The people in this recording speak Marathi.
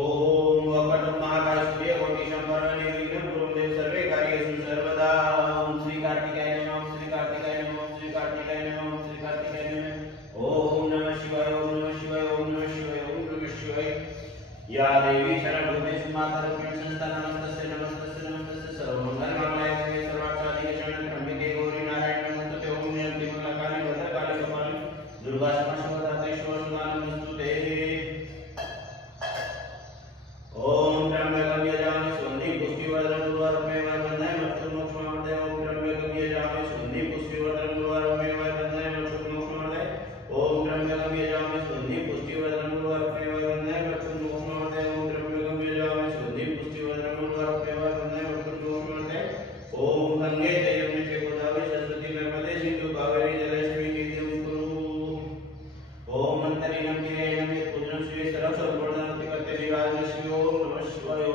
ओम वक्रतुंड महाकाय सूर्यकोटि संवरण निर्विघ्नं कुरु सर्वे कार्येषु सर्वदा। ओम श्री कार्तिकेय नमः। ओम श्री कार्तिकेय नमः। ओम श्री कार्तिकेय नमः। ओम श्री कार्तिकेय नमः। ओम नमः शिवाय। ओम नमः शिवाय। ओम नमः शिवाय। ओम नमः शिवाय। या देवी शरणभूतेषु मातररूपेण संस्था नमस्तस्यै नमस्तस्यै नमस्तस्यै सर्वमंगलमाङ्गल्ये शिवे सर्वार्थसाधिके शरण्ये त्र्यम्बके गौरी नारायणी नमोस्तुते। ओम नियन्ति मंगलकाले भद्रकाले कपाले दुर्गा क्षमा शिवदात्रेश्वर नमोस्तुते। ओम त्र्यंबकं यजामहे सुगन्धिं पुष्टिवर्धनं उर्वारुकमेव वन्दे मृत्युर्मोक्षमामृते। ओम त्र्यंबकं यजामहे सुगन्धिं पुष्टिवर्धनं उर्वारुकमेव वन्दे मृत्युर्मोक्षमामृते। ओम त्र्यंबकं यजामहे सुगन्धिं पुष्टिवर्धनं उर्वारुकमेव वन्दे मृत्युर्मोक्षमामृते। ओम त्र्यंबकं यजामहे सुगन्धिं पुष्टिवर्धनं उर्वारुकमेव वन्दे मृत्युर्मोक्षमामृते। ओम गंगे च यमुने च गोदावरी सरस्वती नर्मदे सिंधु कावेरी जलेस्मिन् सन्निधिं कुरु। ओम मंतरिणं किरेणं यत्पूजनं श्री सर्वसर्वपूर्णमति कर्ते विराजते। ओम नमः शिवाय।